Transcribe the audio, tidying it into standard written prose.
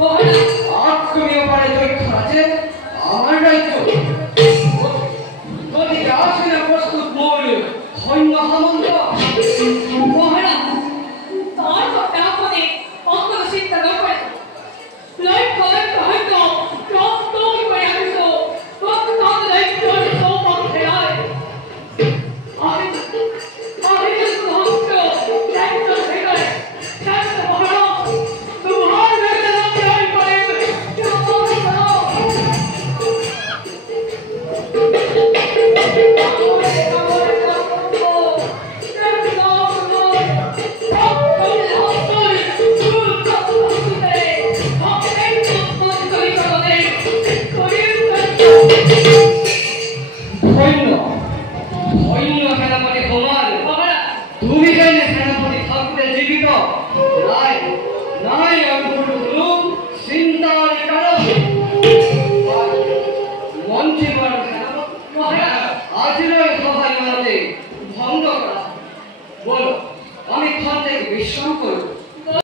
আক্রমীয় পারে দৈত্য আছে আমার রাজ্য যদি আসে না প্রস্তুত মৌল হন্য হামন্ত মহারাজ তার কথা আপনি অন্তর চিন্তা না করে লক্ষ্য লক্ষ্য হয়তো রক্ত করে আসো রক্ত লক্ষ্য সৌমন খেলায় আমি কিন্তু হস্ত লক্ষ্য খেলায় শান্ত মহারাজ তোমার বেলা জয় করে সেনাপতি কুমার তুমি চাইলে সেনাপতি থাকতে জীবিত নাই নাই আমি